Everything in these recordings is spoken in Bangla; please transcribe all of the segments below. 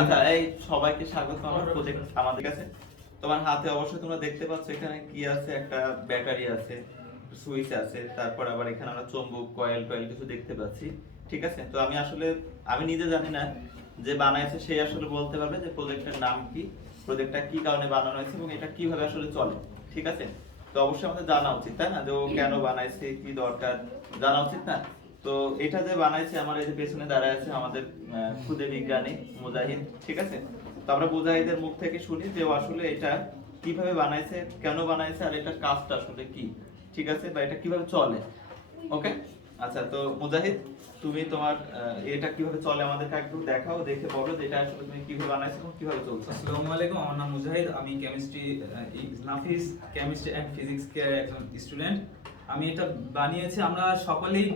আচ্ছা এই সবাইকে স্বাগত আমার প্রজেক্ট আমাদের কাছে। তোমার হাতে অবশ্যই তোমরা দেখতে পাচ্ছ এখানে কি আছে, একটা ব্যাটারি আছে, সুইচ আছে, তারপর আবার এখানে আমরা চুম্বক, কয়েল কয়েল কিছু দেখতে পাচ্ছি, ঠিক আছে? তো আমি আসলে, আমি নিজে জানি না যে বানাইছে, সে আসলে বলতে পারবে যে প্রজেক্টের নাম কি প্রজেক্টটা কি কারণে বানানো হয়েছে এবং এটা কীভাবে আসলে চলে, ঠিক আছে? তো অবশ্যই আমাদের জানা উচিত, তাই না? যে ও কেন বানাইছে, কি দরকার, জানা উচিত না? তো এটা যে বানাইছে, আমার এই যে পেছনে দাঁড়ায় আছে আমাদের খুদে বিজ্ঞানী মুজাহিদ, ঠিক আছে? তো আমরা মুজাহিদের মুখ থেকে শুনি যে আসলে এটা কীভাবে বানাইছে, কেন বানাইছে, আর এটা কাজটা আসলে কি, ঠিক আছে? বা এটা কীভাবে চলে, ওকে? আচ্ছা তো মুজাহিদ, তুমি তোমার এটা কীভাবে চলে আমাদেরকে একটু দেখাও, দেখে বলো যে এটা আসলে তুমি কীভাবে বানাইছো এবং কীভাবে চলছে। আসসালামু আলাইকুম, আমার নাম মুজাহিদ, আমি chemistry Nafis chemistry and physics কে একজন স্টুডেন্ট আমি এটা বানিয়েছি, আমরা সকলেই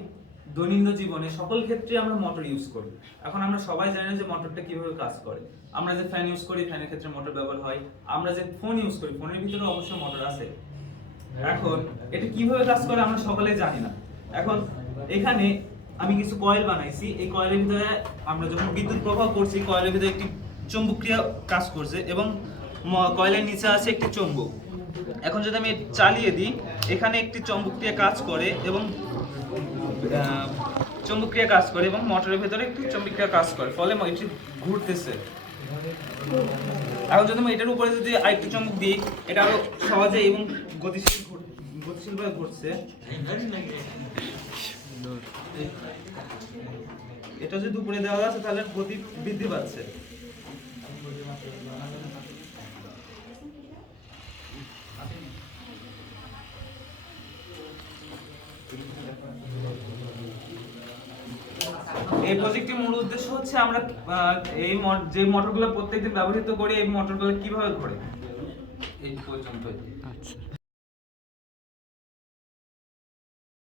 দৈনন্দিন জীবনে সকল ক্ষেত্রে আমরা মোটর ইউজ করি। এখন আমরা সবাই জানি যে মোটরটা কীভাবে কাজ করে। আমরা যে ফ্যান ইউজ করি ফ্যানের ক্ষেত্রে মোটর ব্যবহার হয়। আমরা যে ফোন ইউজ করি ফোনের ভিতরে অবশ্যই মোটর আছে। এখন এটা কীভাবে কাজ করে আমরা সকলে জানি না। এখন এখানে আমি কিছু কয়েল বানাইছি। এই কয়েলের ভিতরে আমরা যখন বিদ্যুৎ প্রবাহ করছি কয়েলের ভিতরে একটি চুম্বকীয় কাজ করছে এবং কয়েলের নিচে আছে একটি চুম্বক। এখন যদি আমি চালিয়ে দিই, এখানে একটি চুম্বকীয় কাজ করে এবং আহ, চুম্বকীয় কাজ করে এবং মোটরের ভেতরে একটু চুম্বকীয় কাজ করে। ফলে এটি ঘুরতেছে। এখন যদি এটার উপরে যদি আরেকটু চমক দিই এটা আরও সহজে এবং গতিশীল গতিশীলভাবে ঘুরছে। এটা যদি উপরে দেওয়া আছে তাহলে গতি বৃদ্ধি পাচ্ছে। এই প্রজেক্টের মূল উদ্দেশ্য হচ্ছে আমরা আহ, এই যে মোটরগুলো প্রত্যেকদিন ব্যবহৃত করি এই মোটরগুলো কীভাবে ঘোরে? এই পর্যন্ত